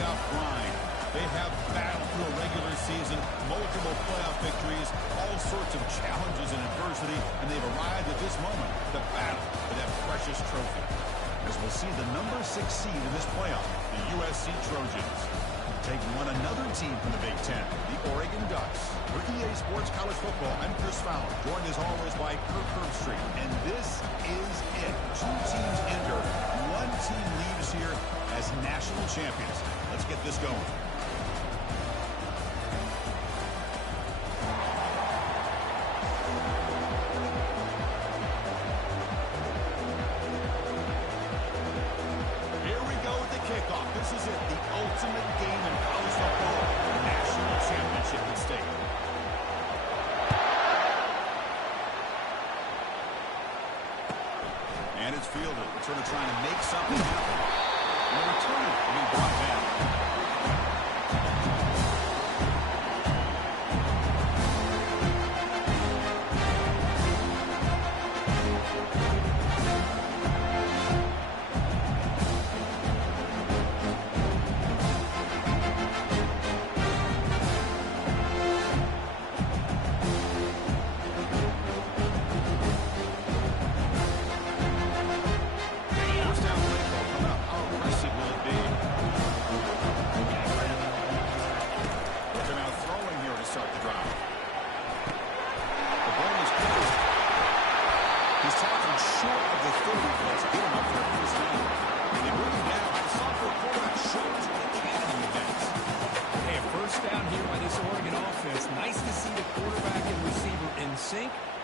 playoff grind. They have battled through a regular season, multiple playoff victories, all sorts of challenges and adversity, and they've arrived at this moment, the battle for that precious trophy. As we'll see the number 6 seed in this playoff, the USC Trojans. Taking on another team from the Big Ten, the Oregon Ducks. For EA Sports College Football, I'm Chris Fowler, joined as always by Kirk Herbstreit. And this is it. 2 teams enter, 1 team leaves here as national champions. Let's get this going. This is it, the ultimate game in college football, the national championship at stake. And it's fielded, sort of trying to make something happen. And the return will be brought down.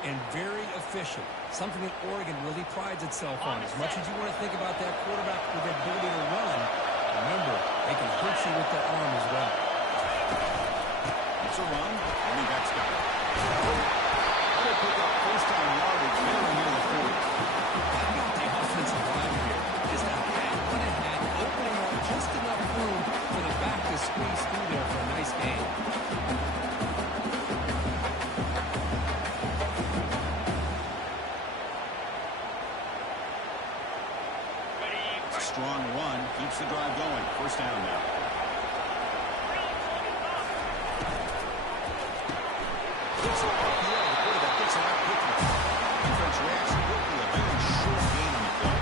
And very efficient, something that Oregon really prides itself on. As much as you want to think about that quarterback with the ability to run, remember, they can hurt you with their arm as well. It's a run. Running back's got it. They'll pick up first down yardage very near the 40. The offensive line here is a hat when it had, opening up just enough room for the back to squeeze through there for a nice gain. Strong run keeps the drive going. First down now. Gets it up the air. The quarterback gets it out quickly. Defense reacts quickly. A very short gain on the play.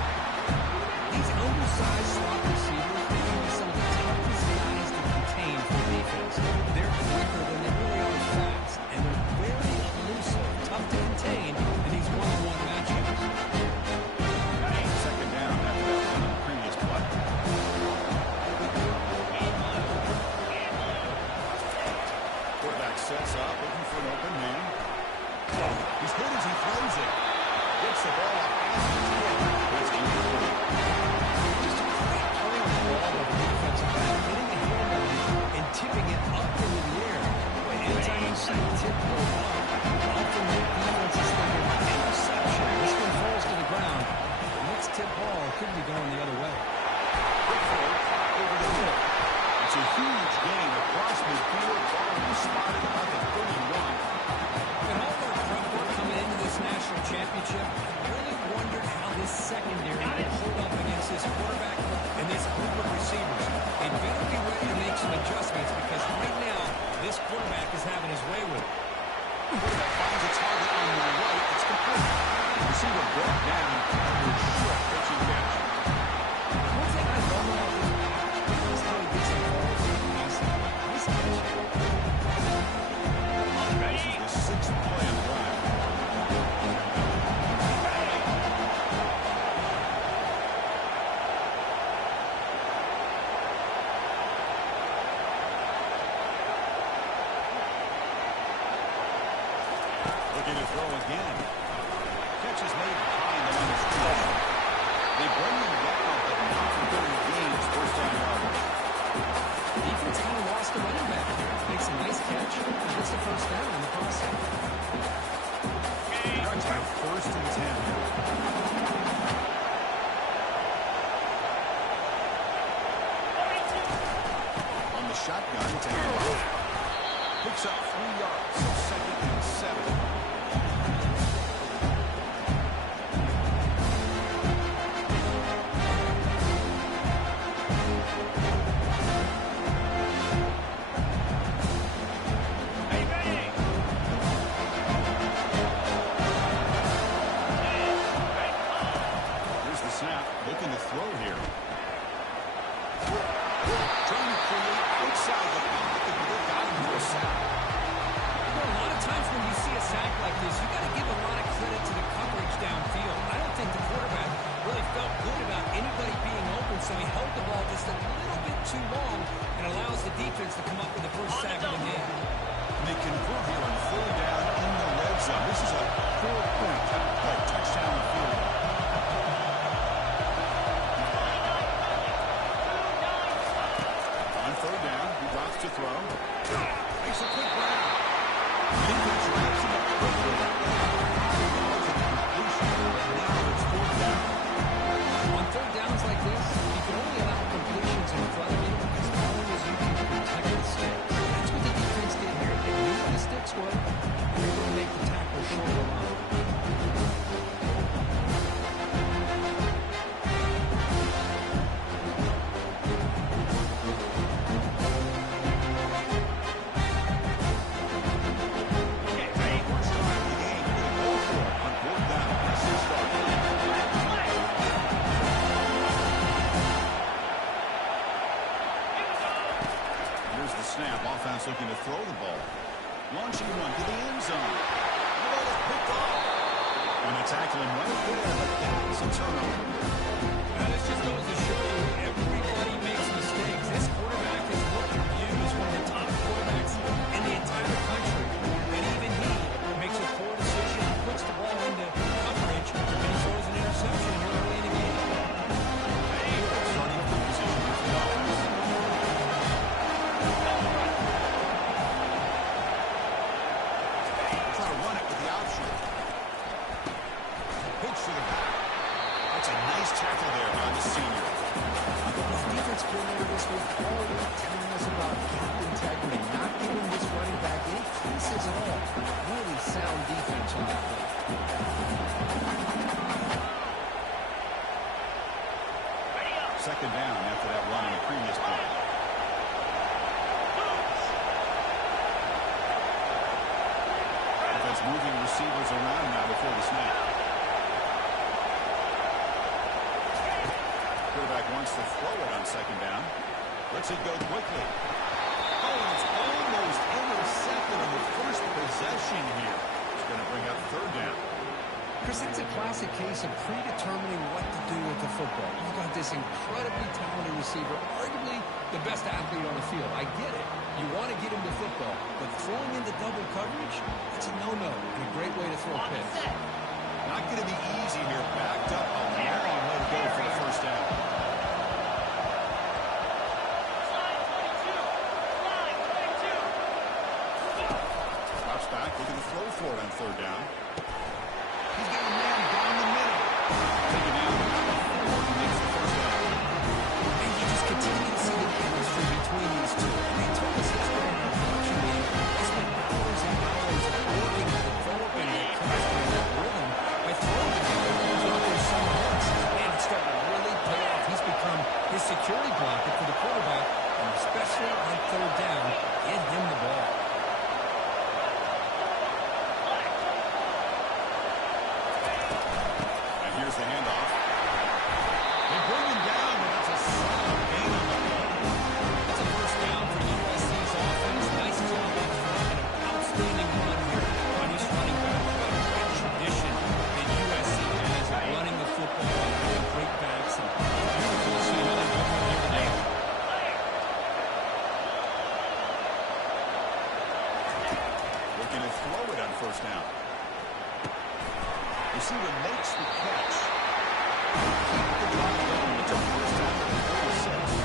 These undersized slot receivers are usually some of the toughest guys to contain for defense. They're quicker than they really are fast, and they're very elusive, tough to contain in these one-on-one matchups. Second down after that on the previous play. Quarterback sets up, looking for an open man. He's hit as he throws it. Gets the ball up as he's hit. That's incomplete. Just a great play on the ball of the defensive back, getting the hand on it and tipping it up into the air. But anytime you see a tip go up, often the defense is thinking interception. This one falls to the ground. The next tip ball could be going the other way. Quick throw over the middle. It's a huge gain across midfield. Ball is spotted about the 31. And all their prep work coming into this national championship, I really wondered how this secondary would hold up against this quarterback and this group of receivers. They better be ready to make some adjustments because right now, this quarterback is having his way with it. Quarterback finds a target on the right. It's complete. Receiver brought down after a short pitching catch. One thing I love about this match is how he gets involved in the passing. Nice catch here. This is the 6th play on the drive. Looking to throw again. Catch is made behind the line of scrimmage. They bring him down, but not for 30 gains. First down yardage. Defense kind of lost the running back here. Makes a nice catch. Gets the first down in the process. Yards by first and 10. On the shotgun, Taylor picks up 3 yards. So second and 7. to throw. Makes a quick grab. Defense wraps him up quickly. Now it's fourth down. On third downs like this, you can only allow completions in front of you as long as you can protect the sticks. That's what the defense did here. They knew where the sticks were, and they were going to make the tackle short of the line. Looking to throw the ball. Launching one to the end zone. The ball is picked off. And they tackle him right there, but that's a turnover. Now, this just goes to show you everybody makes mistakes. This quarterback is what you view as one of the top quarterbacks in the entire country. And even he makes a poor decision. He puts the ball into coverage, and he throws an interception here early in the game. Starting field position with the offense. Tackle there by the senior. His defense coordinator this week always telling us about gap integrity, not giving this running back any pieces at all. Really sound defense on that play. Second down after that run in the previous play. Defense moving receivers around now before the snap. Quarterback wants to throw it on second down. Lets it go quickly. Oh, it's almost intercepted on the first possession here. It's going to bring up third down. Chris, it's a classic case of predetermining what to do with the football. You've got this incredibly talented receiver, arguably the best athlete on the field. I get it. You want to get him the football, but throwing into double coverage, that's a no-no and a great way to throw picks. Not going to be easy here. Backed up a long way to go for the first down. Drops back, looking to throw for it on third down. He's got a man down the middle. Take it down. He makes the first down. And you just continue to see the chemistry between these two. They told us yesterday in our production meeting, they spent hours and hours working on developing that chemistry and that rhythm by throwing together throughout their summer months. Man, it's starting to really pay off. He's become his security blanket for the quarterback, and especially on third down, get him the ball. And here's the handoff. They bring him down, but that's a solid gain on the ball. That's a first down for USC's offense. Nice job up front and an outstanding run here on his running back. What a great tradition that USC has of running the football and having great backs. And we'll see another good one here today. Looking to throw it on first down. Receiver makes the catch. Keep the drive going. It's a first down at the 46.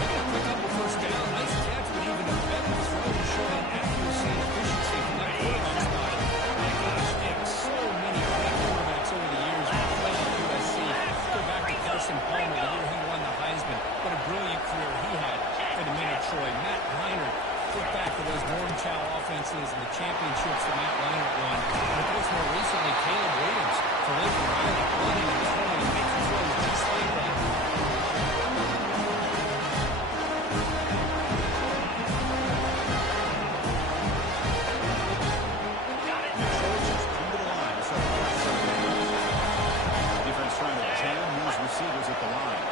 They're going to pick up a first down. Nice catch, but even a better throw to show that accuracy and efficiency from that quarterback spot. My gosh, they have so many great quarterbacks over the years who played at USC. Go back to Carson Palmer, the year he won the Heisman. What a brilliant career he had for the men of Troy. Matt Leinart, look back to those Norm Chow offenses and the championships that Matt Leinart won. And of course, more recently, Caleb Williams for Lincoln Riley, running and throwing and making throws just like that. Defense trying to jam these receivers at the line.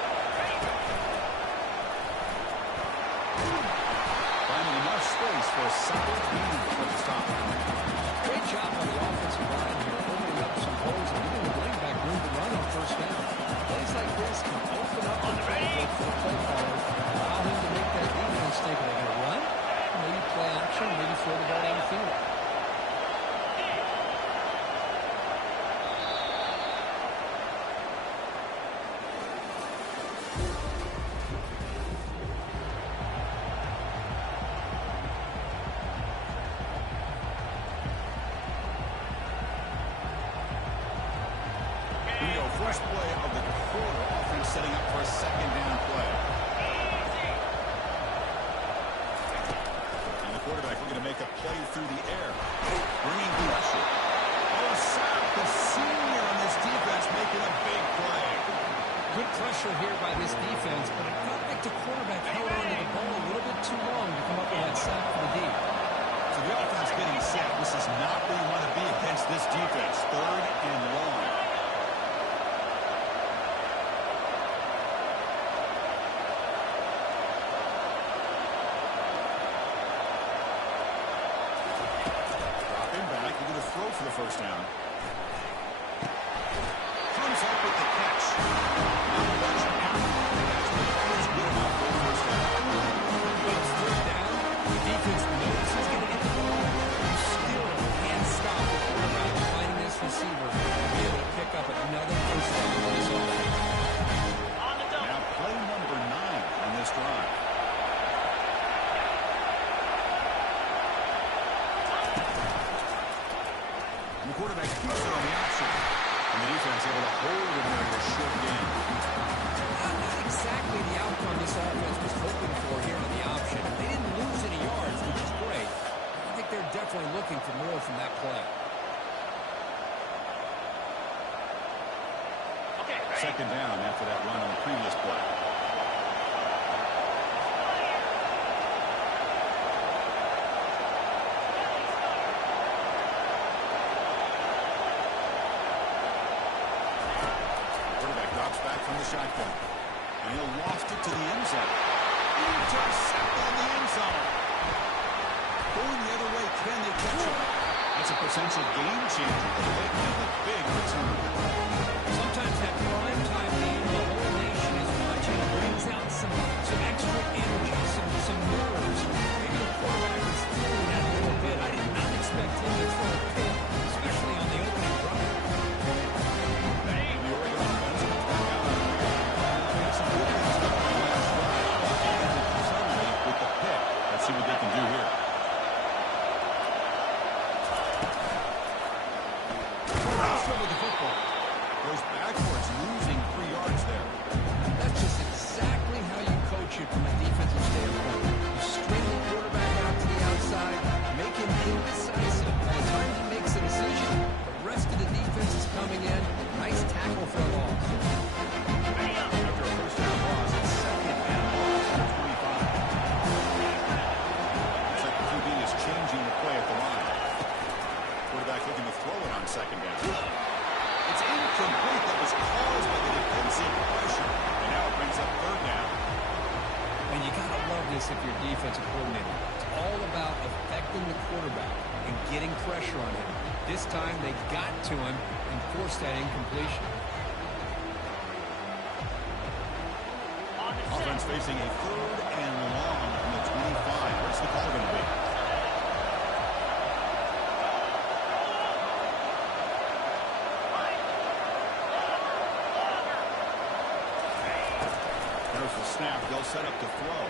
Finding enough space for a solid lead for the stop. Great job on the offensive line here, opening up some holes and giving the running back room to run on first down. Plays like this can open up the playbook for the play caller, allow him to make that defense think, are they going to run? Maybe play action, maybe throw the ball downfield. First play of the quarter, offense setting up for a second down play. And the quarterback looking to make a play through the air, bringing pressure. Oh, Sapp, the senior on this defense, making a big play. Good pressure here by this defense, but I felt like the quarterback held on to the ball a little bit too long to come up with that sack for the deep. So the offense getting set. This is not where you want to be against this defense. Third and long. Dropping back, you're going to throw for the first down. Comes up with the catch. Now the bunch out. That's good enough for the first down. Well, it's third down. The defense knows he's going to get the ball. You still can't stop the quarterback finding this receiver and be able to pick up another first down for this offense. Now play number 9 on this drive. And the quarterback keeps it on the option. And the defense able to hold it there for a short game. Not exactly the outcome this offense was hoping for here on the option. They didn't lose any yards, which is great. I think they're definitely looking for more from that play. Second down after that run on the previous play. Quarterback drops back from the shotgun. And he'll lost it to the end zone. Intercept on the end zone. Going the other way, can they catch it? That's a potential game changer. They make a big return. Sometimes that prime time game, the whole nation is watching, brings out some extra energy, some nerves. Maybe the quarterback is feeling that a little bit. I did not expect him to throw a pick, especially on the opening drive. The Oregon offense comes back out on the field. They had some good things going on last drive. And suddenly with the pick, let's see what they can do here. With the football. Goes backwards, losing 3 yards there. That's just exactly how you coach it from a defensive standpoint. You string the quarterback out to the outside, make him indecisive. By the time he makes a decision, the rest of the defense is coming in. Nice tackle for a loss. After a first down loss, it's second and loss for 25. Looks like the QB is changing the play at the line. Quarterback looking to throw it on second down. It's incomplete. That was caused by the defensive pressure. And now it brings up third down. And you got to love this if you're defensive coordinator. It's all about affecting the quarterback and getting pressure on him. This time they got to him and forced that incompletion. Offense facing a third and long from the 25. What's the call going to be? There's the snap. They'll set up to throw.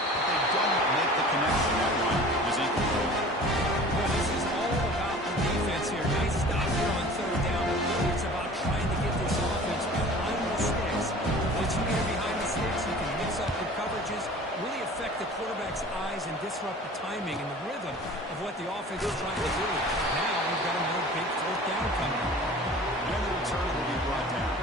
But they don't make the connection that one is incomplete. Well, this is all about the defense here. Nice stop here on third down. But really it's about trying to get this offense behind the sticks. Once you get it behind the sticks, you can mix up your coverages, really affect the quarterback's eyes and disrupt the timing and the rhythm of what the offense is trying to do. Now we've got another big fourth down coming. And the return will be brought down.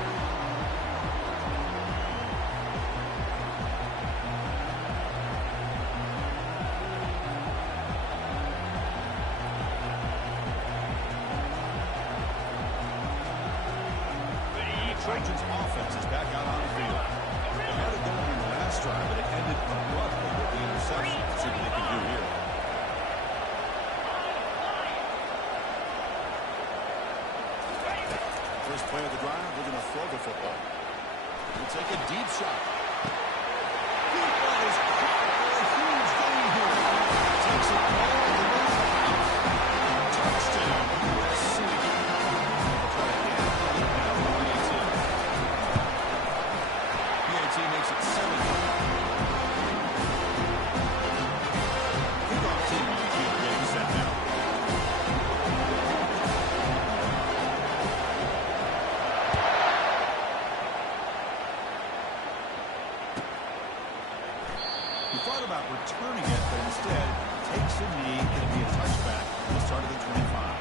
Trojans offense is back out on the field. They had it going in the last drive, but it ended abruptly with the interception. Let's see what they can do here. First play of the drive, we're going to throw the football. We'll take a deep shot. Deep ball is caught for a huge gain here. Takes it all the way to the house. Touchdown, USC. They'll try to add the lead now to PAT. PAT makes it 7. Kickoff team on the field getting set now. it, but instead takes a knee. It'll be a touchback. We'll start at the 25.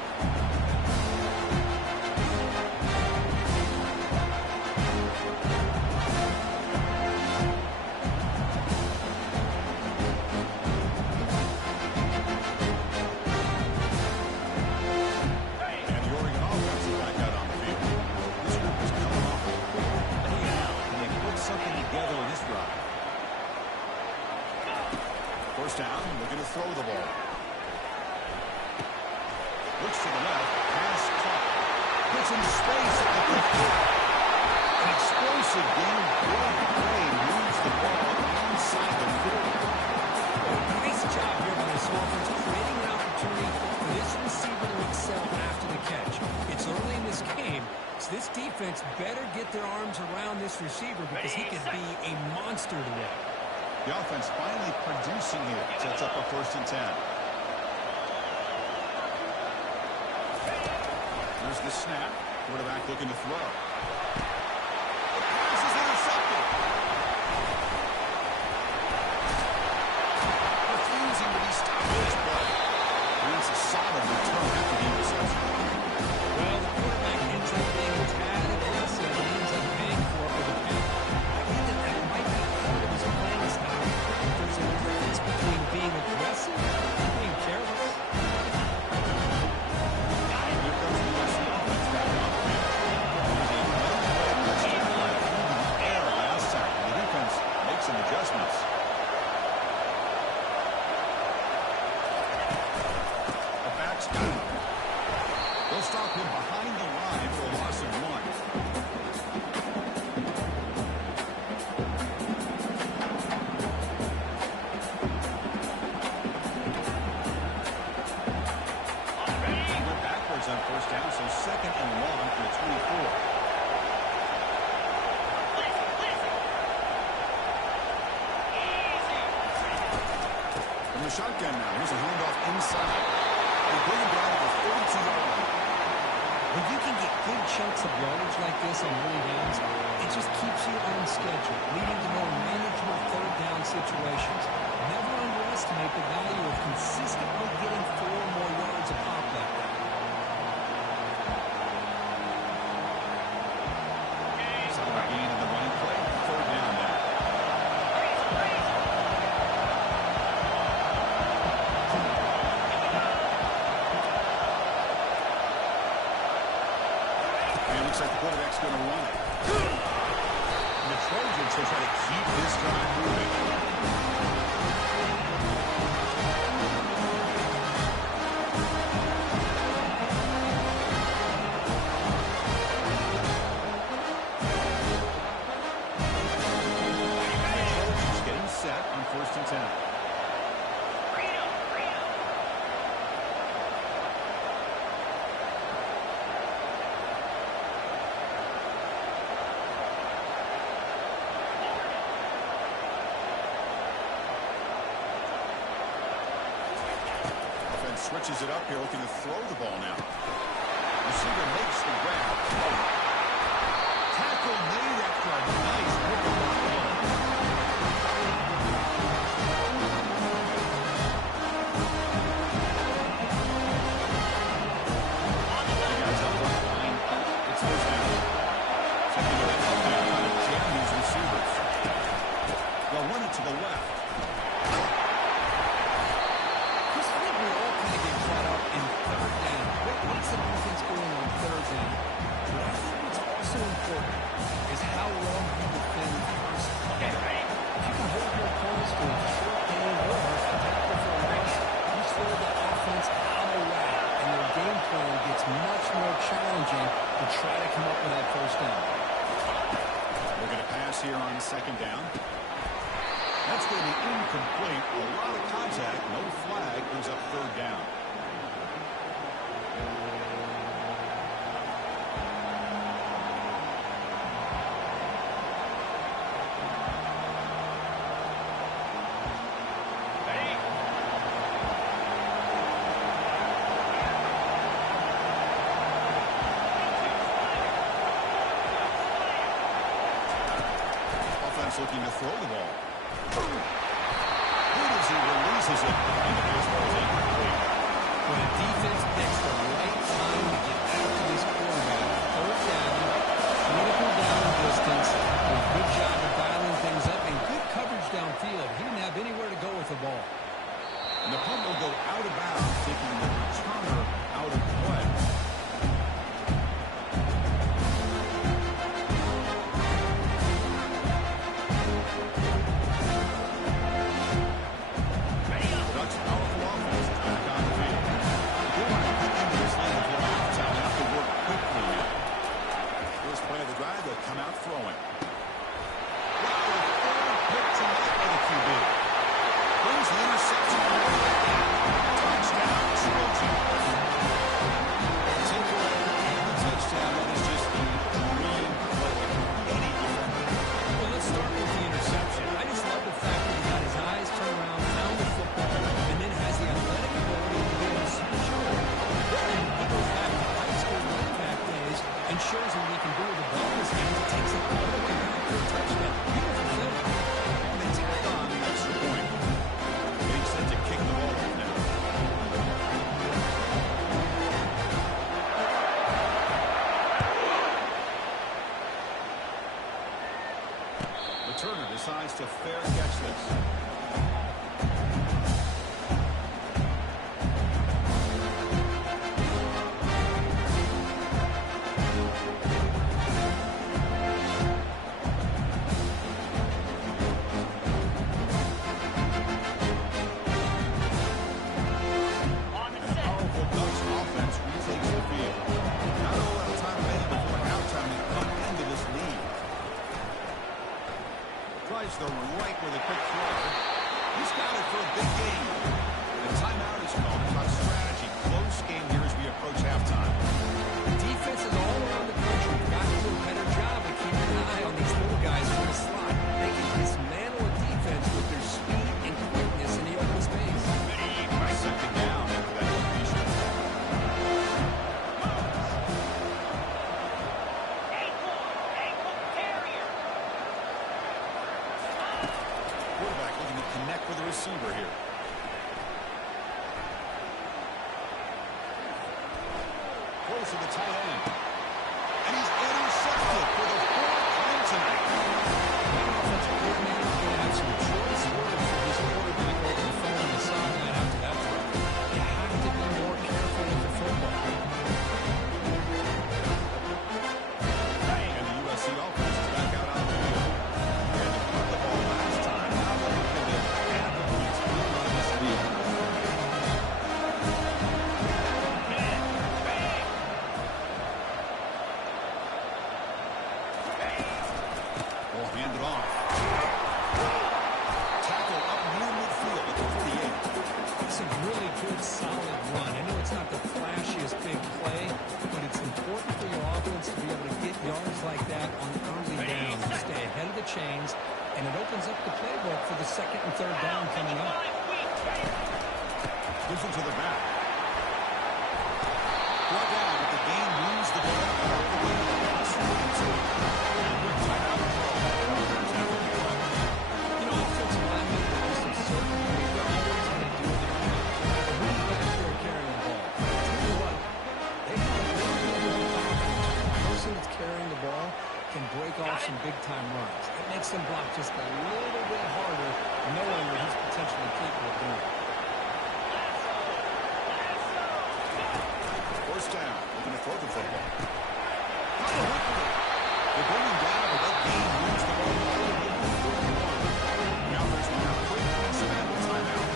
First down, looking to throw the ball. Looks to the left, pass caught. Gets in space at the 50. An explosive game, big play, moves the ball inside the 40. Nice job here by this offense, creating an opportunity for this receiver to excel after the catch. It's early in this game, so this defense better get their arms around this receiver because he could be a monster today. The offense finally producing here. Sets up a 1st and 10. There's the snap. Quarterback looking to throw. The pass is intercepted. Refusing to be stopped in this play. And it's a solid return after the interception. Well, the quarterback ends up being a tad of an asset and ends up paying for it with a penalty. I think that might be part of his playing style. There's a difference between being aggressive and being careless. Here comes the USC offense back on the field. It was a well-played mistake by a team in the air last time. The defense makes some adjustments. The back's got him. They'll stop him behind the line for a loss of 1. On 1st down, so 2nd and long for the 24. From the shotgun now, here's a handoff inside. They bring him down to the 32-yard line. When you can get good chunks of yardage like this on early downs, it just keeps you on schedule, leading to more manageable 3rd down situations. Never underestimate the value of consistently getting 4 or more yards a pop like that. Solid gain in the running play. 3rd down now. And it looks like the quarterback's going to run it. And the Trojans will try to keep this drive moving. Set on 1st and 10. Offense switches it up here, looking to throw the ball now. Receiver makes the grab. Tackle made after a nice pick of the ball. They'll run it to the left. Chris, I think we all kind of get caught up in 3rd down. What's the offense going on 3rd down? What I think is also important is how well you defend 1st down. If you can hold your opponents to a 4th down or a tackle for a loss, you slow the offense out of whack, and their game plan gets much more challenging to try to come up with that 1st down. We're going to pass here on 2nd down. That's going to be incomplete. A lot of contact. No flag. Brings up 3rd down. Looking to throw the ball. Who does he release misses it, and the baseball is incomplete. When a defense picks the right time to get after this quarterback, third down, critical down distance, a good job of dialing things up, and good coverage downfield. He didn't have anywhere to go with the ball. And the punt will go out of bounds, taking the returner out of play. The Ducks' powerful offense is back on the field. They want to cut into this lead before halftime. They have to work quickly here. First play of the drive, they'll come out throwing. Wow, the third pick tonight by the QB. Brings the interception. Touchdown, Trojans. Take away the touchdown. That is just the dream play for any defender. Well, let's start with the interception. I just love the fact that he got his eyes turned around, found the football, and then has the athletic ability to be able to switch over. Then he goes back to high school running back days and shows him what he can do with the ball in his hands and takes it all the way back for a touchdown. Beautiful play. And they tack on the extra point. Being set to kick the ball off now. Returner decides to fair catch this. And a powerful Ducks offense retakes the field. Not a lot of time remaining before halftime to cut into this lead. Tries the right with a quick throw. He's got it for a big gain. The timeout is called. About strategy. Close game here as we approach halftime. Defenses all around the country have got to do a better job of keeping an eye on these little guys from the slot. They can dismantle a defense with their speed and quickness in the open space. Second down after that completion. Quarterback looking to connect with the receiver here. Close to the tight end. And he's intercepted for the fourth time tonight. That offensive coordinator is going to have some choice words for this quarterback over the phone on the sideline after that throw. You have to be more careful with the football. And the USC offense is back out on the field. They had to put the ball last time. Now they're looking to add the points here on this field. Ball handed off. Tackle up near midfield at the 48. It's a really good, solid run. I know it's not the flashiest big play, but it's important for your offense to be able to get yards like that on early downs to stay ahead of the chains, and it opens up the playbook for the second and third down coming up. Gives it to the back. Brought down, but the game moves the ball out of the way. You know, offensive linemen are just uncertain. They're always going to do their job. Who's back there carrying the ball? Tell you what, they have a little bit of confidence. The person that's carrying the ball can break off some big-time runs. It makes them block just a little bit harder, knowing what he's potentially capable of doing. First down, looking to throw the football. They bring him down, but that game moves the ball all the way to 31. Now there's one quick expanded timeout.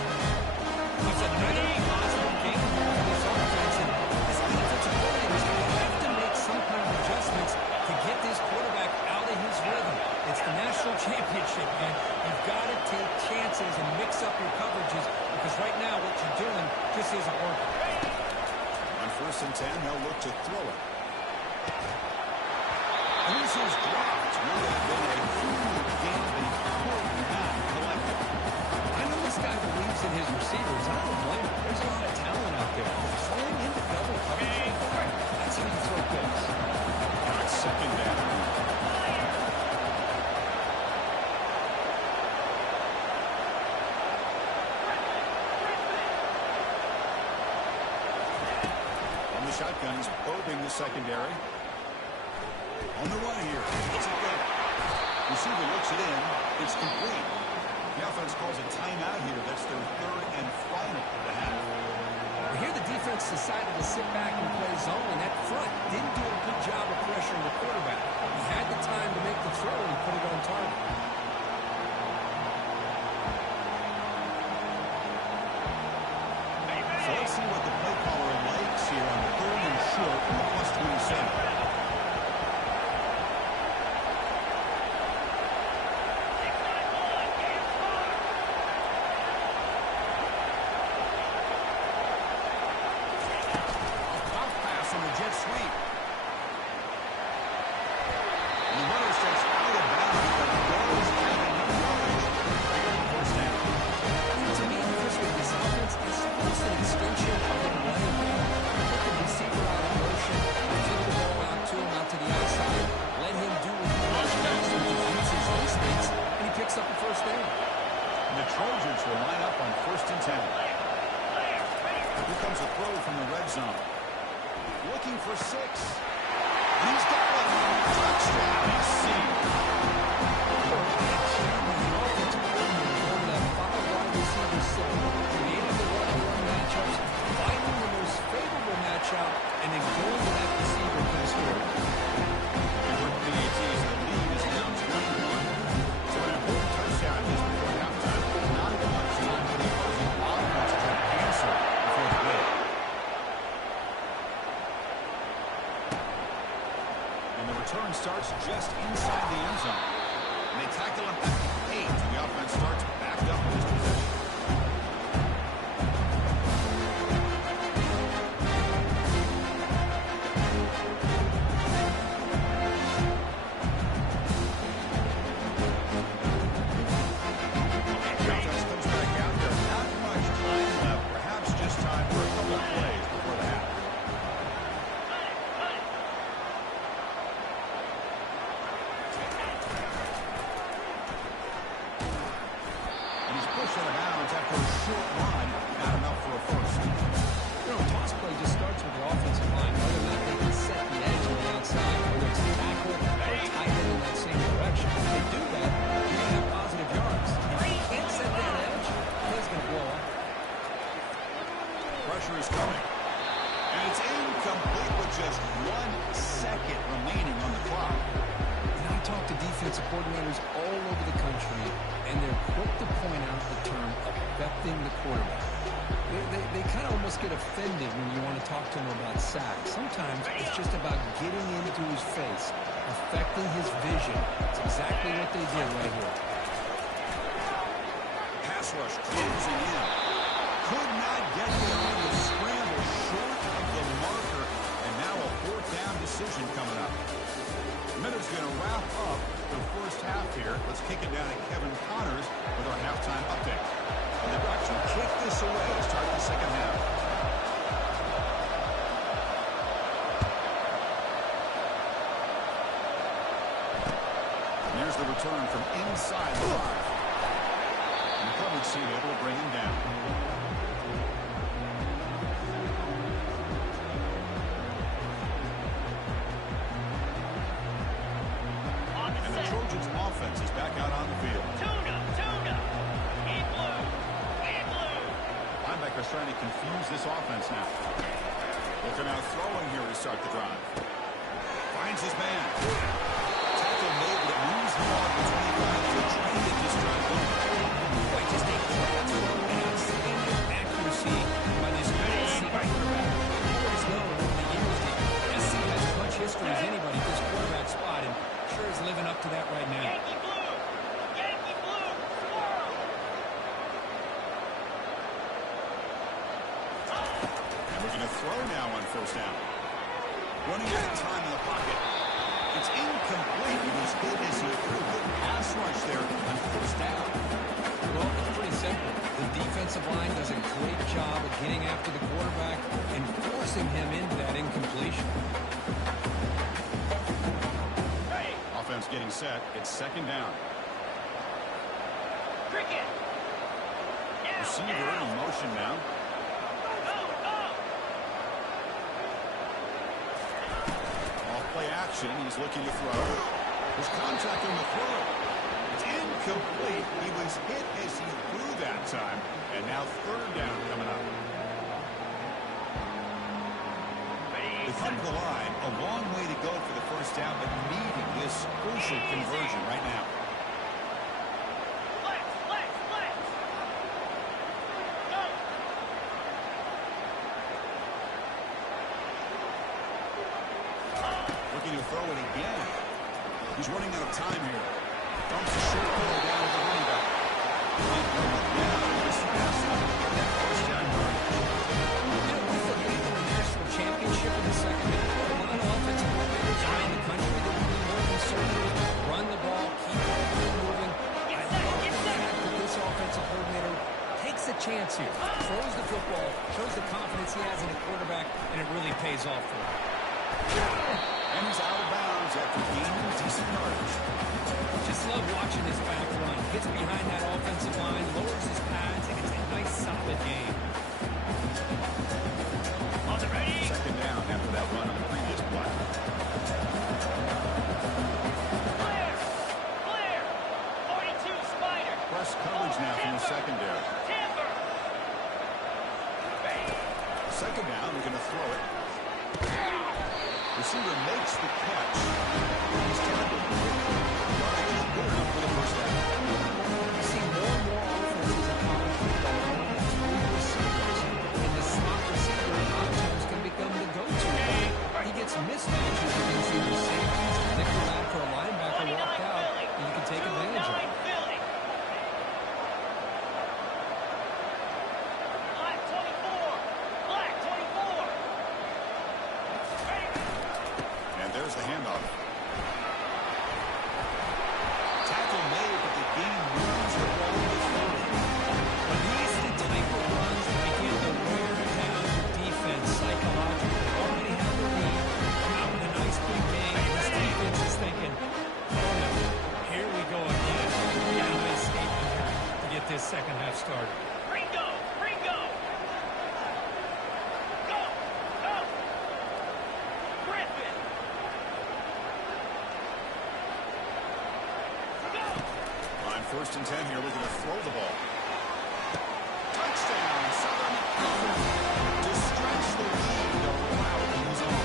It's another positive game for this offense, and this defensive coordinator is going to have to make some kind of adjustments to get this quarterback out of his rhythm. It's the national championship, and you've got to take chances and mix up your coverages, because right now what you're doing just isn't working. On first and 10, they'll look to throw it. And this is dropped. Really been a huge game they could not collect it. I know this guy believes in his receivers. I don't blame him. There's a lot of talent out there. Throwing into double coverage, that's how you throw picks. Now it's second down. the shotgun. He's probing the secondary. On the run here. It's a good. Receiver looks it in. It's complete. The offense calls a timeout here. That's their third and final of the half. Well, here the defense decided to sit back and play zone, and that front didn't do a good job of pressuring the quarterback. He had the time to make the throw and put it on target. So let's see what the play caller likes here on the third and short from the plus 27. Starts just inside the end zone. And they tackle him back to 8. The offense starts backed up in this position. The offense comes back out there. Not much time left. Perhaps just time for a couple of plays before the half. Out of bounds after a short run, not enough for a first. You know, toss play just starts with the offensive line. Whether or not they can set the edge on the outside, whether it's a tackle or tight end in that same direction. If they do that, you're going to have positive yards. If you can't set that edge, the play's going to blow up. Pressure is coming. And it's incomplete with just 1 second remaining on the clock. And I talk to defensive coordinators all over the country, and they're quick to point out the term affecting the quarterback. They kind of almost get offended when you want to talk to them about sacks. Sometimes it's just about getting into his face, affecting his vision. It's exactly what they did right here. Pass rush closing in. Could not get there on the scramble, short of the marker, and now a fourth down decision coming up. Minutes going to wrap up the first half here. Let's kick it down to Kevin Connors with our halftime update. And the Bucs will kick this away to start the second half. And there's the return from inside the 5. And the coverage seat able to bring him down. Trojans offense is back out on the field. Tuna! In blue! Linebackers trying to confuse this offense now. Looking out throwing here to start the drive. Finds his man. Tackle made, but it moves the ball to 25 to try to get this drive going. Boy, just a great throw and outstanding accuracy by this great SC quarterback. Always known over the years that SC has as much history as anybody at this quarterback spot, and sure is living up to that right now. Yankee blue! Yankee blue! Squirrel! And we're going to throw now on first down. Running out of time in the pocket. It's incomplete. It was good as he threw a good pass rush there on first down. Well, it's pretty simple. The defensive line does a great job of getting after the quarterback and forcing him into that incompletion. Offense getting set. It's second down. Cricket! Receiver in motion now. Go! motion. He's looking to throw. There's contact on the throw. It's incomplete. He was hit as he threw that time. And now third down coming up. They come to the line. A long way to go for the first down, but needing this crucial conversion right now. Looking to throw it again. He's running out of time here. Dumps a short ball down to the running back. First down yardage. With the lead in the national championship in the second half, a lot of offensive coordinators around the country that will be more concerned with run the ball, keep the ball moving. I love the fact that this offensive coordinator takes a chance here, throws the football, shows the confidence he has in a quarterback, and it really pays off for him. And he's out of bounds after gaining decent yardage. Just love watching this back run. Gets behind that offensive line, lowers his pads, and it's a nice, solid game. On the ready. Second down after that run on the previous play. Clear. Clear. 42 Spider. Press coverage now from the secondary. Timber. Second down, they're going to throw it. Receiver makes the catch. He's tackled. Yardage is good enough for the first down. You see more and more offenses in college football running three receivers, and the slot receiver a lot of times can become the go-to guy. He gets mismatches against either safeties, a nickelback, or a linebacker walked out, and you can take advantage of it. Black 24. Black 24. And there's the handoff. Tackle made, but the game moves the ball to the field. But these are the type of runs that begin to wear down your defense psychologically. Already have the lead, come out with a nice big game. This defense is thinking, oh no, here we go again. We got a nice statement here to get this second half started. Ringo. Ringo. Go. Go. Griffin. Go. On first and 10 here, looking to throw the ball. Touchdown, Southern to stretch the lead. Wow, he's on.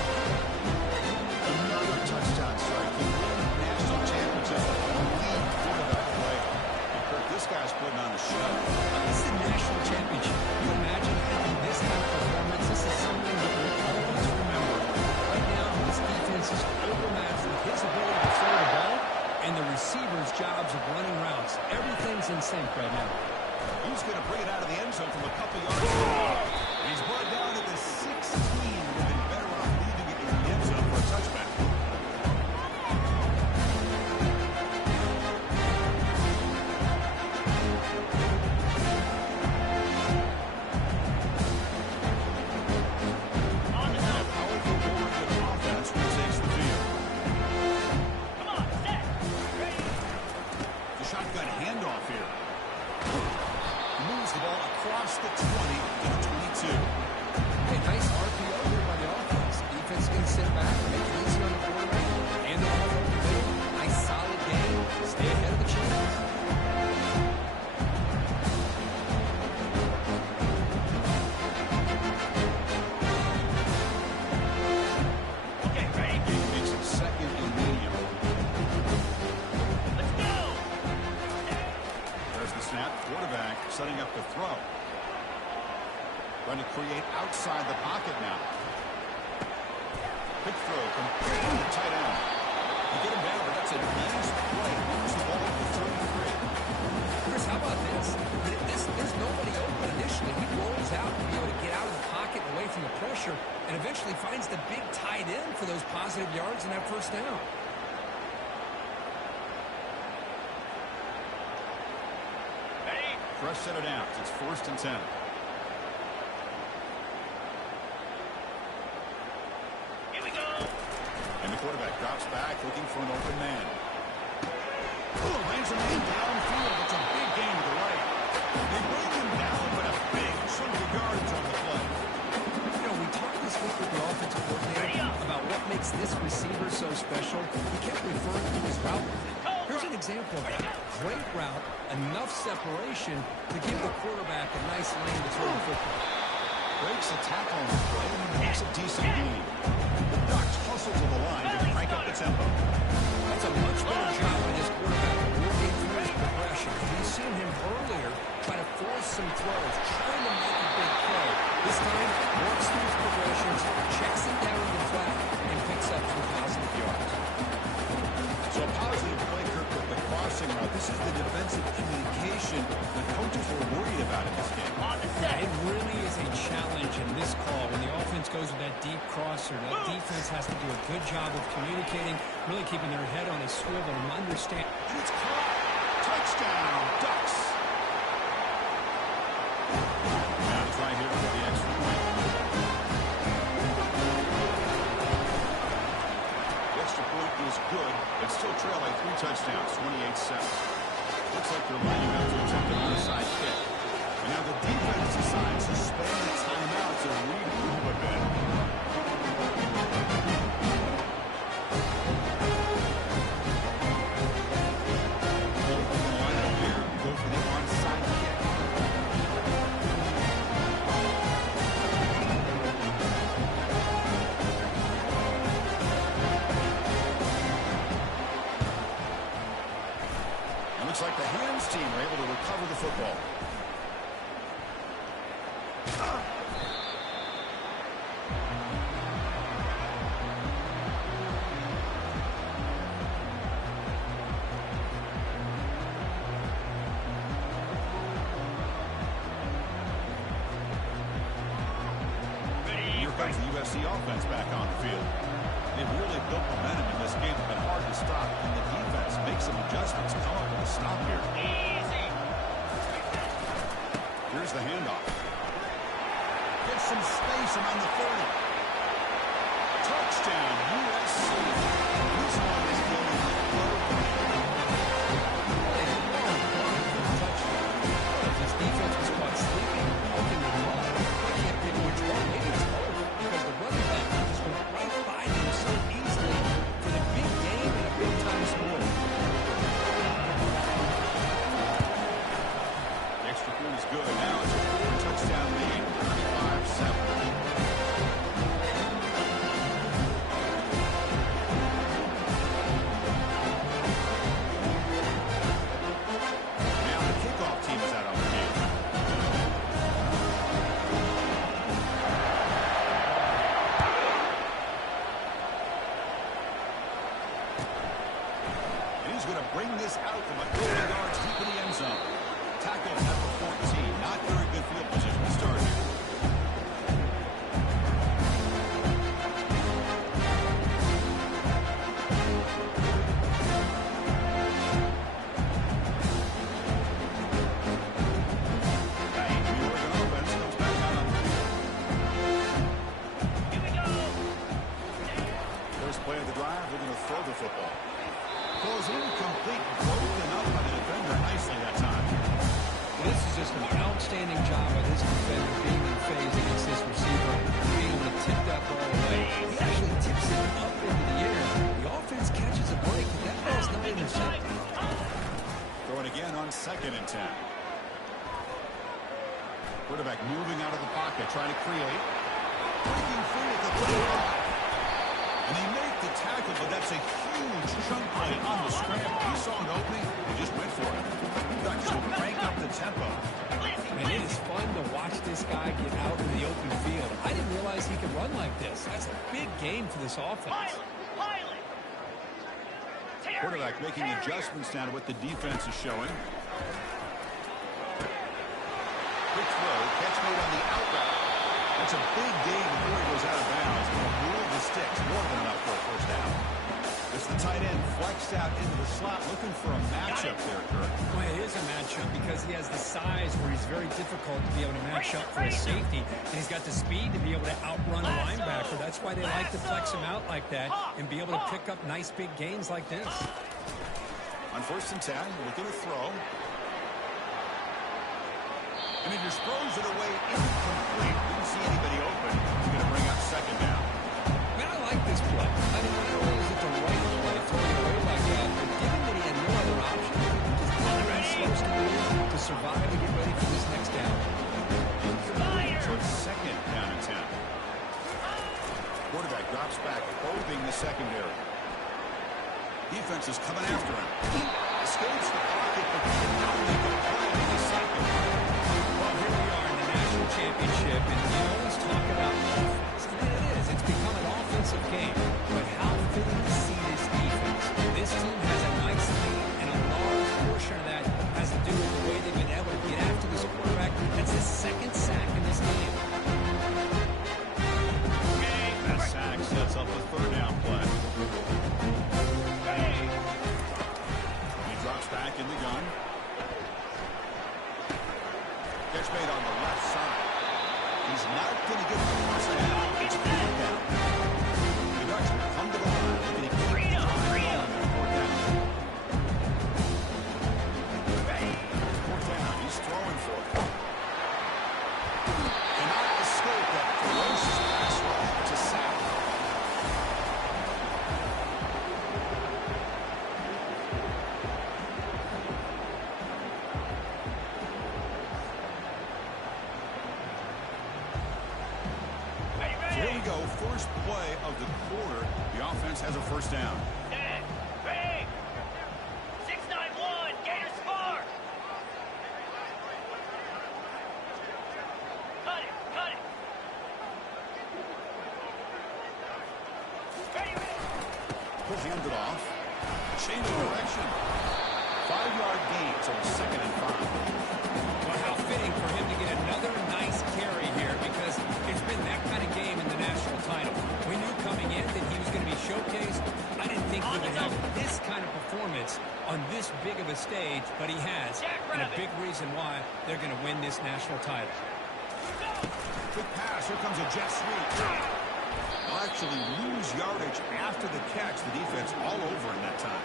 Another touchdown strike. He won the national championship with a lead quarterback play. And Kirk, this guy's putting on the show. It's the national championship. You imagine having this kind of performance. This is something that we'll always remember. Right now, this defense is overmatched with his ability to throw the ball and the receiver's jobs of running routes. Everything's in sync right now. He's going to bring it out of the end zone from a couple yards away. He's brought down at the 16. Would have been better off leaving it in the end zone for a touchback. On the And a nose. powerful forward offense takes the field. Come on. Set. Ready. The shotgun handoff here. Moves the ball across the 20 to the 22. Hey, nice RPO here by the offense. Defense can sit back, make it easy on the quarterback, and the ball over the middle. Nice solid game. Stay ahead of the chains. Okay, ready. He makes it second and medium. Let's go. There's the snap. Quarterback setting up the throw. Trying to create outside the pocket now. Quick throw complete to the tight end. You get him down, but that's a nice play. Moves the ball to 33. Chris, how about this? There's nobody open initially. He rolls out to be able to get out of the pocket and away from the pressure, and eventually finds the big tight end for those positive yards in that first down. Ready. Fresh set of downs. It's first and 10. Here we go. And the quarterback drops back looking for an open man. Lands a man downfield. It's a big game to the right. They bring him down, but a big chunk of yardage on the play. You know, we talked this week with the offensive coordinator about what makes makes this receiver so special? He kept referring to his route. Here's an example of that. Great route, enough separation to give the quarterback a nice lane to throw the football. Breaks a tackle on the play and makes a decent gain. The Ducks hustle to the line to crank up the tempo. That's a much better job by this quarterback working through his progression. We've seen him earlier try to force some throws, trying to make a big play. This time, works through his progressions, checks it down in the flat, and picks up some positive yards. So a positive play, Kirk, with the crossing route. This is the defensive communication the coaches were worried about in this game. It really is a challenge in this call. When the offense goes with that deep crosser, that defense has to do a good job of communicating, really keeping their head on a swivel and understand. And it's caught. Touchdown, Ducks. Now try here for the extra point. The extra point is good, but still trail by 3 touchdowns, 28-7. Looks like they're lining up to attempt an onside kick. And now the defense decides to spend the timeout to regroup a bit. Open the lineup here, go for the onside kick. It looks like the hands team were able to recover the football. Here comes the USC offense back on the field. They've really built momentum in this game. It's been hard to stop, and the defense makes some adjustments. Come up with a stop here. Here's the handoff. Gets some space around the 30. Touchdown, USC. This one is going This defense was caught sleeping, open the ball. I can't pick which one. Maybe it's both, because the running back just went right by them so easily for the big game and a big-time score. The extra point is good. Now it's a 4-touchdown lead, 35-7. Now the kickoff team is out on the field. And he's going to bring this out from a couple of yards deep in the end zone. Tackle at the 14. Not very good field position to start here. The Oregon offense comes back out on the field. First play of the drive, they're going to throw the football. Goes incomplete, broken up by the defender nicely that time. This is just an outstanding job by this defender being in phase against this receiver, being able to tip that ball away. He actually tips it up into the air. The offense catches a break, and that ball's not intercepted. Throw it again on 2nd and 10. Quarterback moving out of the pocket, trying to create. Breaking free at the 35. And they make the tackle, but that's a huge chunk play on the scramble. He saw an opening, he just went for it. Ducks will crank up the tempo. And it is fun to watch this guy get out in the open field. I didn't realize he could run like this. That's a big game for this offense. Quarterback making adjustments now to what the defense is showing. Quick throw, catch made on the out route. That's a big gain before he goes out of bounds. Going to move the sticks, more than enough for a first down. It's the tight end flexed out into the slot, looking for a matchup there, Kirk. Well, it is a matchup because he has the size where he's very difficult to be able to match up for a safety. And he's got the speed to be able to outrun a linebacker. That's why they like to flex him out like that and be able to pick up nice big gains like this. On 1st and 10, looking to throw. And he just throws it away incomplete. Didn't see anybody open. He's going to bring up 2nd down. Man, I like this play. I Drops back, probing the secondary. Defense is coming after him. Escapes the pocket, but he can now make a play in the second. Well, here we are in the national championship, and you always talk about offense. And it is. It's become an offensive game. But how fitting to see this defense. This team has a nice lead, and a large portion of that has to do with the way they've been able to get after this quarterback. That's his second sack in this game. That sack sets up a third down play. He drops back in the gun. Catch made on the left side. He's not going to get the first down. It's back down. The Ducks will come to the line. They're going to keep the drive going on fourth down. Fourth down. He's throwing for it. Cannot escape that ferocious pass rush. It's a sack. Here we go, first play of the quarter. The offense has a first down. Set. Ready. 6-9-1. Gators far. Cut it. Cut it. Ready, ready. He'll hand it off. Change of direction. 5-yard gain, so it's 2nd and 5. Well, how fitting for him to get another nice carry here, because it's been that kind of game in the national title. We knew coming in that he was going to be showcased. I didn't think he would have this kind of performance on this big of a stage, but he has, and a big reason why they're going to win this national title. Quick pass. Here comes a jet sweep. They'll actually lose yardage after the catch. The defense all over in that time.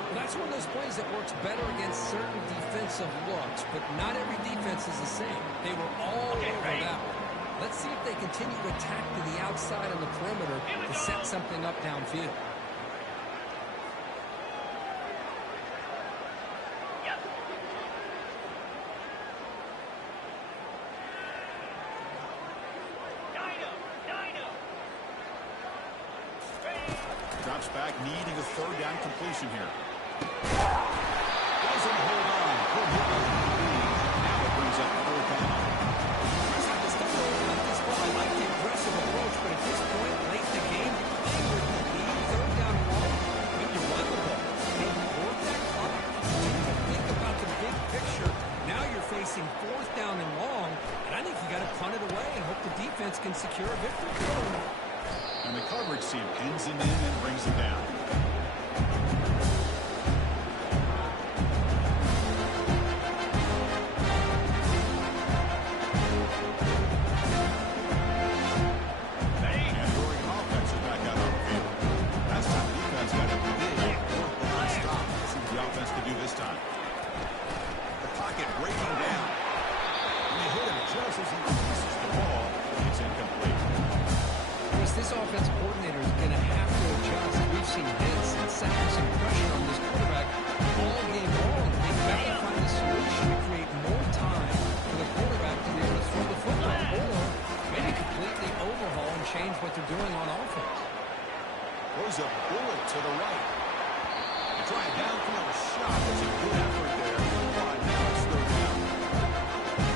Well, that's one of those plays that works better against certain defensive looks, but not every defense is the same. They were all over that one. Let's see if they continue to attack to the outside on the perimeter to set something up downfield. Yep. Dino. Ready. Drops back, needing a third down completion here. Doesn't hold on. Good hit by the DB. Now it brings up fourth down. I like the aggressive approach, but at this point, late in the game, they would lead third down and long. When you run the ball, they work that clock. You need to think about the big picture. Now you're facing fourth down and long, and I think you got to punt it away and hope the defense can secure a victory. And the coverage team pins him in and brings him down. And Oregon offense is back out on the field. Last time the defense got a big fourth-down stop. Let's see what the offense can do this time. The pocket breaking down. And they hit him just as he releases the ball. It's incomplete. This offensive coordinator is going to have to adjust. We've seen hits and sacks and pressure on this quarterback all game long. They've got to find a solution to create more time for the quarterback to be able to throw the football, or maybe completely overhaul and change what they're doing on offense. Throws a bullet to the right. They try a downfield shot. That's a good effort there. But now it's third down.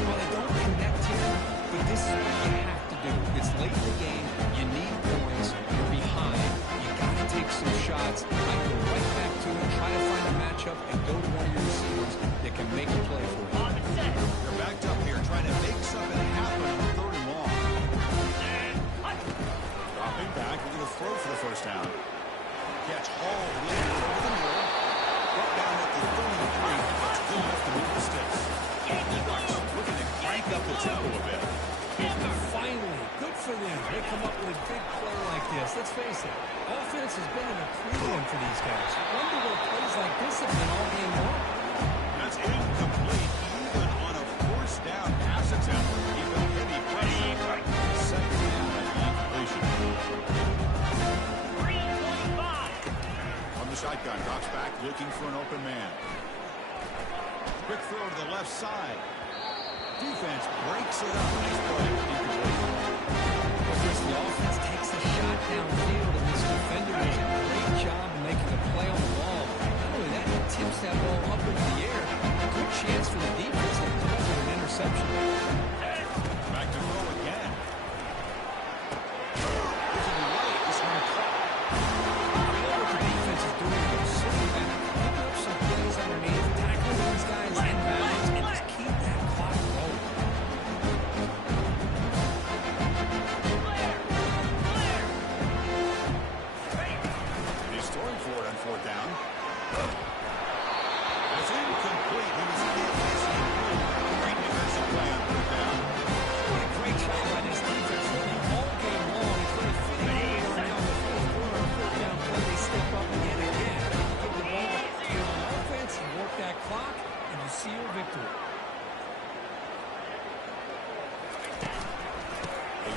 Well, they don't connect here, but this is what you have to do. It's late in the game. You need points. You're behind. You got to take some shots. I go right back to it, try to find a matchup, and go to one of your receivers that can make a play for you. On the set. They're backed up here, trying to make something happen on third and long. Dropping back, looking to throw for the first down. Catch Hall leading over the middle. Brought down at the 33. That's good enough to move the sticks. Looking to crank up the tempo a bit. Finally, good for them. They come up with a big play like this. Let's face it, offense has been in a premium for these guys. Wonder where plays like this have been all game long. That's incomplete, even on a forced down pass attempt. Even heavy pressure. Second down at the incompletion. 3:25. From the shotgun, drops back, looking for an open man. Quick throw to the left side. Defense breaks it up. Nice play. Incomplete. Of course, the offense takes a shot down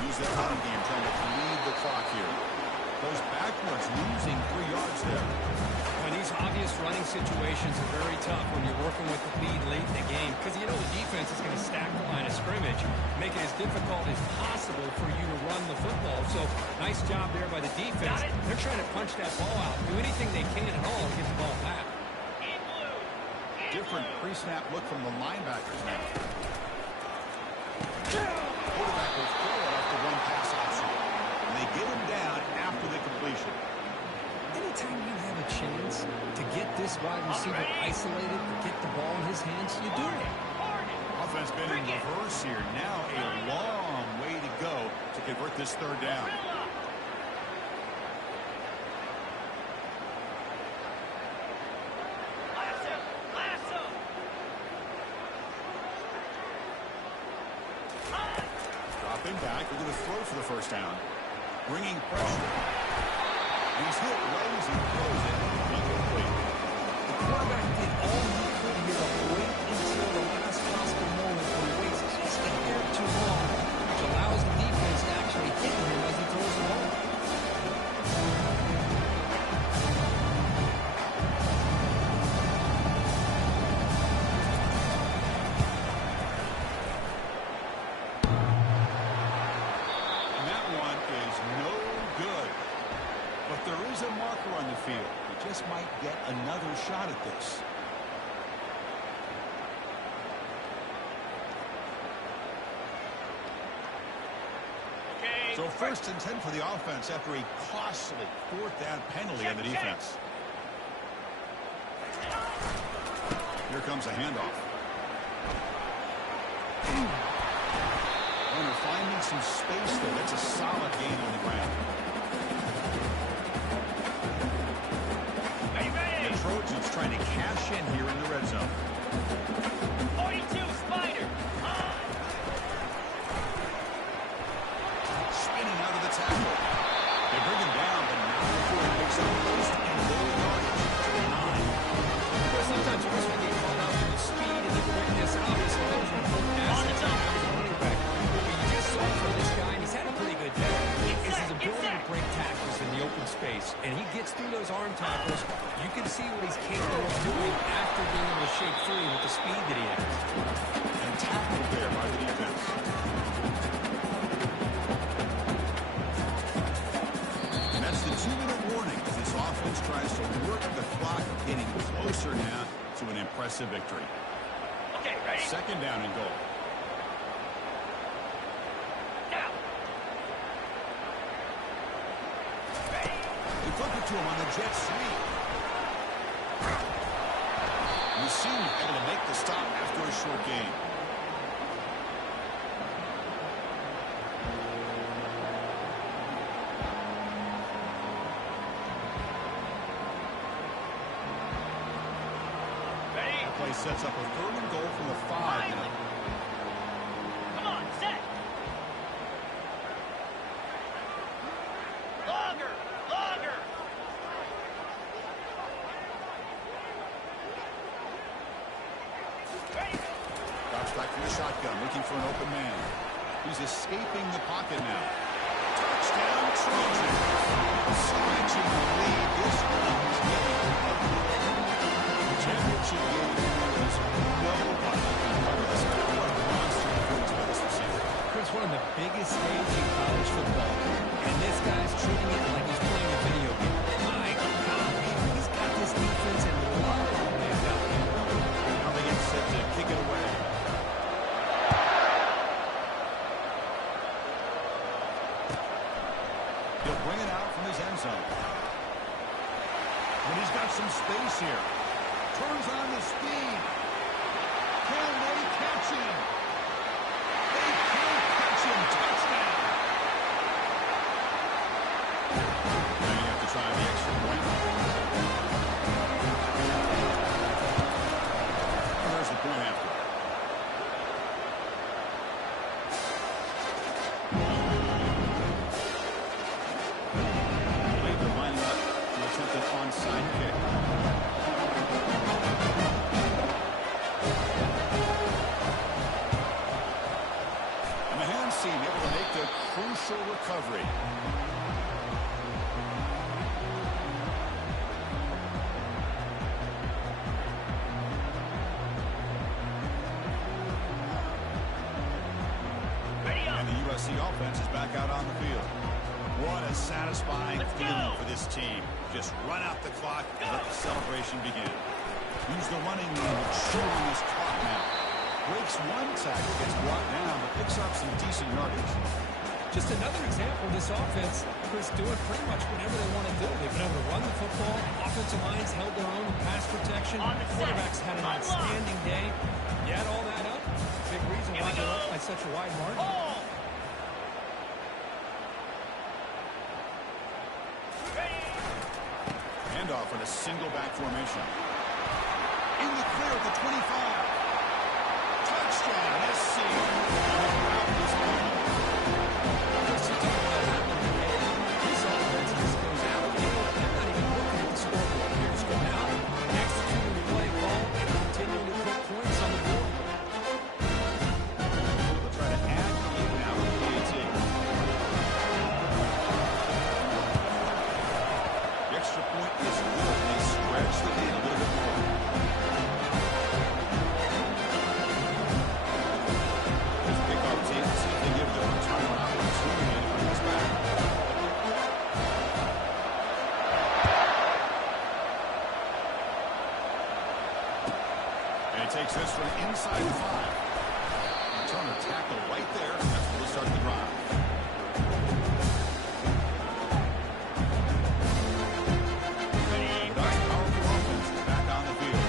use that running game, trying to lead the clock here. Goes backwards, losing 3 yards there. And these obvious running situations are very tough when you're working with the lead late in the game because you know the defense is going to stack the line of scrimmage, make it as difficult as possible for you to run the football. So nice job there by the defense. They're trying to punch that ball out, do anything they can at all to get the ball back. Different pre-snap look from the linebackers now. Quarterback was forward after one pass option. And they get him down after the completion. Anytime you have a chance to get this wide receiver isolated or get the ball in his hands, you do it. Offense been in reverse here. Now a long way to go to convert this third down. Dropping back. We're going to throw for the first down. Bringing pressure. He's hit right as he throws it. Incomplete. The quarterback did all he could here to wait until the last possible moment when he waits just a hair too long, which allows the defense to actually hit him as he throws the ball. And that one is no good. But there is a marker on the field. He just might get another shot at this. So first and 10 for the offense after a costly fourth down penalty on the defense. Here comes a handoff. Runner finding some space there. That's a solid gain on the ground. The Trojans trying to cash in here in the red zone. 42 Spider. Spinning out of the tackle. They bring him down, but now before he picks up first and goal yardage to the 9. Well, sometimes you just want to get caught up in the speed and the quickness, and obviously those are important assets on having a running back. But we just saw from this guy, and he's had a pretty good day, is his ability to break tackles in the open space. And he gets through those arm tackles. You can see what he's capable of doing after being able to shake free with the speed that he has. And tackled there by the defense. And that's the 2-minute warning as this offense tries to work the clock, getting closer now to an impressive victory. Okay, ready? Second down and goal. Now. Ready? They flip it to him on the jet sweep. And the senior able to make the stop after a short gain. Ready? That play sets up a third and goal from the 5 now. Come on, set. Longer, longer. Ready? Drops back from the shotgun, looking for an open man. He's escaping the pocket now. Touchdown, Trojans. Snatching the lead. This one is getting ugly. The championship game is nobody can cover this. What a monster performance by this receiver. Chris, one of the biggest stages in college football, and this guy's treating it like he's playing a video game. My gosh, he's got this defense in love planned out there. Now they get set to kick it away. He'll bring it out from his end zone. And he's got some space here. Turns on the speed. Can they catch him? They can't catch him. Touchdown. Now you have to try the extra point. And there's the point after. I believe they're lining up to attempt an onside kick. crucial recovery. And the USC offense is back out on the field. What a satisfying feeling for this team. Just run out the clock and let the celebration begin. Use the running game and shorten this clock now. Breaks one tackle, gets brought down, but picks up some decent yardage. Just another example of this offense, Chris, doing pretty much whatever they want to do. They've been able to run the football. Offensive lines held their own in pass protection. Quarterbacks had an outstanding day. You add all that up, big reason why they're up by such a wide margin. Handoff in a single back formation. In the clear at the 25. Touchdown, SC. Chris, you talk about happening today. This offense just goes out. They're not even looking at the scoreboard. They're just going out, executing the play ball, and continuing to put points on the board. They'll try to add the lead now with the PAT. The extra point is good. They stretch the lead a little bit more. Just pick up team and see if they give the return an opportunity to bring this back. And he takes this from inside the 5. Return a tackle right there. That's where they'll start the drive. That's powerful offense back on the field.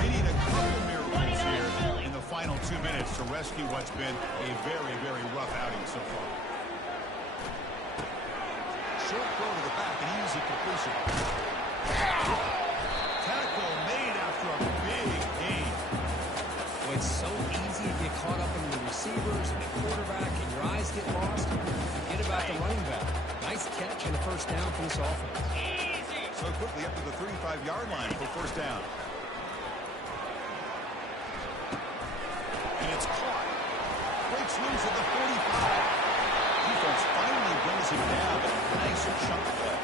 They need a couple miracles here in the final 2 minutes to rescue what's been a very, very rough outing so far. Short throw to the back, an easy completion. Tackle made after a big gain. Well, it's so easy to get caught up in the receivers and the quarterback, and your eyes get lost. Forget about the running back. Nice catch and a first down for this offense. So quickly up to the 35-yard line for first down. And it's caught. Breaks loose at the 45. Defense finally brings him down. Nice chunk play.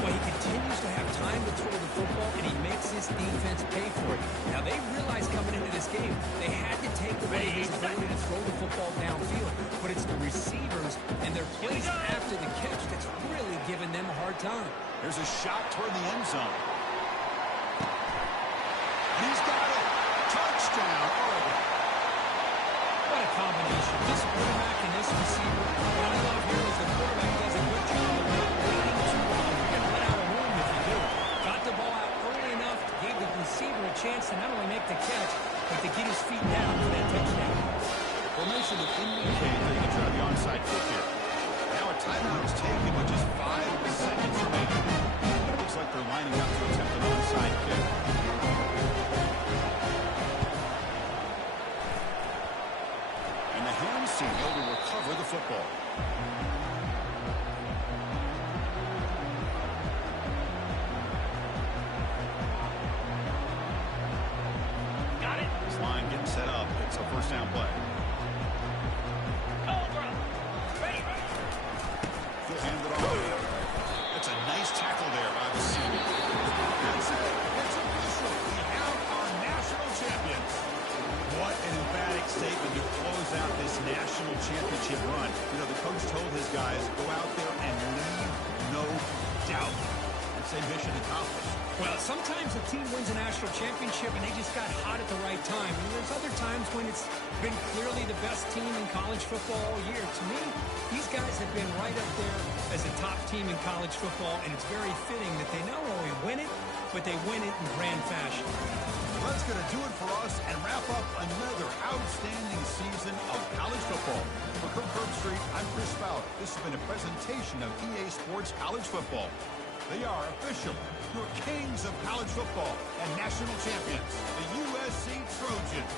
Well, he continues to have time to throw the football, and he makes his defense pay for it. Now, they realized coming into this game, they had to take away his ability to throw the football downfield. But it's the receivers and their plays after the catch that's really giving them a hard time. There's a shot toward the end zone. And he's got it. Touchdown, Oregon. What a combination. This quarterback and this receiver. What I love here is the quarterback does a good job of not waiting too long. You're going to let out a room if you do. Got the ball out early enough, gave the receiver a chance to not only make the catch, but to get his feet down for that touchdown. Formation with indicated they can try the onside kick here. Now a timeout is taken with just 5 seconds remaining. Looks like they're lining up to attempt an onside kick. And the hands seem able to recover the football. Got it. This line getting set up. It's a first down play. Cobra. Ready. He'll hand it off. That's a nice tackle there by the senior. That's it. It's official. We have our national champions. What an emphatic statement to close out this national championship run. You know, the coach told his guys, go out there and leave no doubt. And say mission accomplished. Well, sometimes a team wins a national championship and they just got hot at the right time. And there's other times when it's been clearly the best team in college football all year. To me, these guys have been right up there as a top team in college football, and it's very fitting that they not only win it, but they win it in grand fashion. Well, that's going to do it for us and wrap up another outstanding season of college football. For Cook Herb Street, I'm Chris Fowler. This has been a presentation of EA Sports College Football. They are official, your kings of college football and national champions, the USC Trojans.